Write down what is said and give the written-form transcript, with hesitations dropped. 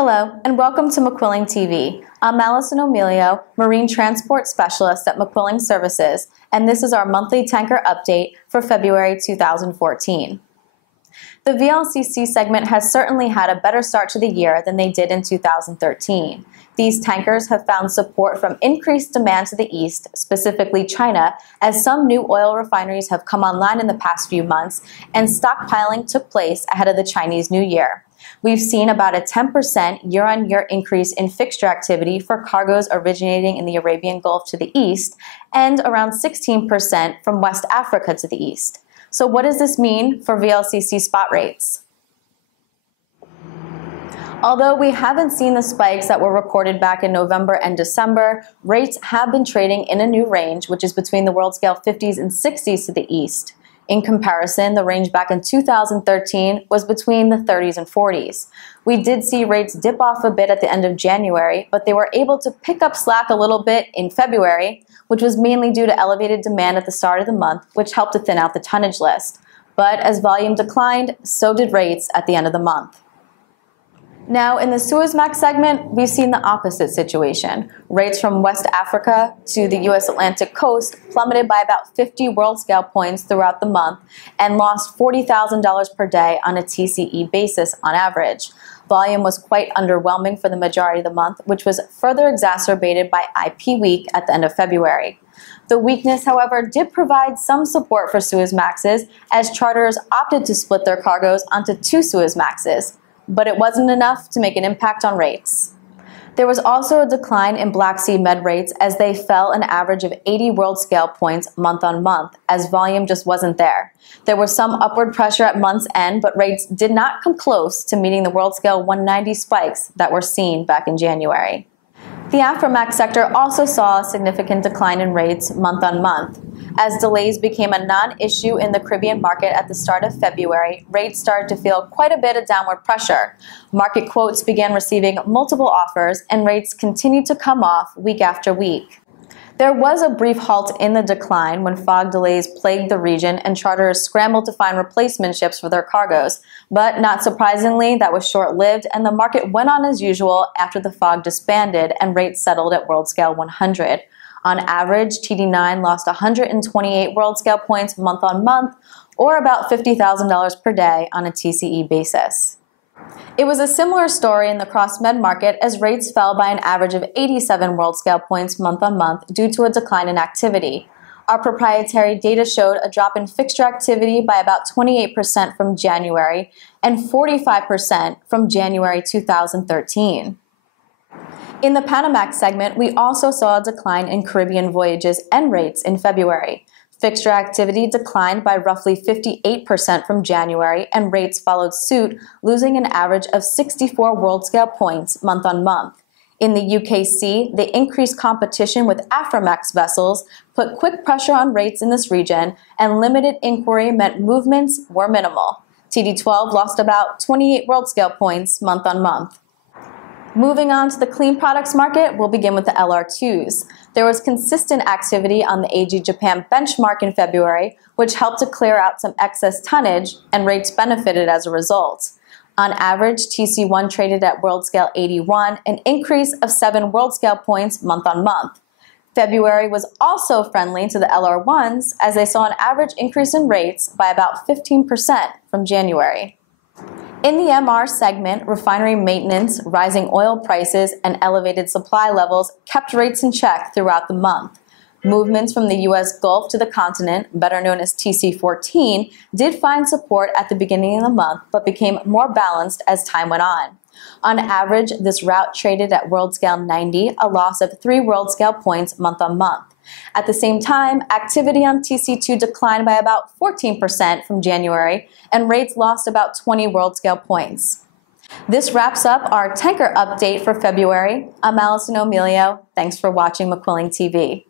Hello, and welcome to McQuilling TV. I'm ALISON OMELIO, Marine Transport Specialist at McQuilling Services, and this is our monthly tanker update for February 2014. The VLCC segment has certainly had a better start to the year than they did in 2013. These tankers have found support from increased demand to the east, specifically China, as some new oil refineries have come online in the past few months, and stockpiling took place ahead of the Chinese New Year. We've seen about a 10% year-on-year increase in fixture activity for cargoes originating in the Arabian Gulf to the east, and around 16% from West Africa to the east. So what does this mean for VLCC spot rates? Although we haven't seen the spikes that were recorded back in November and December, rates have been trading in a new range, which is between the world scale 50s and 60s to the east. In comparison, the range back in 2013 was between the 30s and 40s. We did see rates dip off a bit at the end of January, but they were able to pick up slack a little bit in February, which was mainly due to elevated demand at the start of the month, which helped to thin out the tonnage list. But as volume declined, so did rates at the end of the month. Now, in the Suezmax segment, we've seen the opposite situation. Rates from West Africa to the U.S. Atlantic coast plummeted by about 50 world scale points throughout the month and lost $40,000 per day on a TCE basis on average. Volume was quite underwhelming for the majority of the month, which was further exacerbated by IP week at the end of February. The weakness, however, did provide some support for Suezmaxes as charterers opted to split their cargoes onto two Suezmaxes. But it wasn't enough to make an impact on rates. There was also a decline in Black Sea Med rates as they fell an average of 80 world scale points month on month, as volume just wasn't there. There was some upward pressure at month's end, but rates did not come close to meeting the world scale 190 spikes that were seen back in January. The Aframax sector also saw a significant decline in rates month on month. As delays became a non-issue in the Caribbean market at the start of February, rates started to feel quite a bit of downward pressure. Market quotes began receiving multiple offers, and rates continued to come off week after week. There was a brief halt in the decline when fog delays plagued the region and charterers scrambled to find replacement ships for their cargoes. But not surprisingly, that was short-lived, and the market went on as usual after the fog disbanded and rates settled at world scale 100. On average, TD9 lost 128 world scale points month on month, or about $50,000 per day on a TCE basis. It was a similar story in the cross-med market as rates fell by an average of 87 world scale points month on month due to a decline in activity. Our proprietary data showed a drop in fixture activity by about 28% from January and 45% from January 2013. In the Panamax segment, we also saw a decline in Caribbean voyages and rates in February. Fixture activity declined by roughly 58% from January, and rates followed suit, losing an average of 64 world scale points month on month. In the UKC, the increased competition with Aframax vessels put quick pressure on rates in this region, and limited inquiry meant movements were minimal. TD12 lost about 28 world scale points month on month. Moving on to the clean products market, we'll begin with the LR2s. There was consistent activity on the AG Japan benchmark in February, which helped to clear out some excess tonnage, and rates benefited as a result. On average, TC1 traded at world scale 81, an increase of 7 world scale points month on month. February was also friendly to the LR1s as they saw an average increase in rates by about 15% from January. In the MR segment, refinery maintenance, rising oil prices, and elevated supply levels kept rates in check throughout the month. Movements from the U.S. Gulf to the continent, better known as TC14, did find support at the beginning of the month, but became more balanced as time went on. On average, this route traded at world scale 90, a loss of 3 world scale points month on month. At the same time, activity on TC2 declined by about 14% from January, and rates lost about 20 world scale points. This wraps up our tanker update for February. I'm ALISON OMELIO. Thanks for watching McQuilling TV.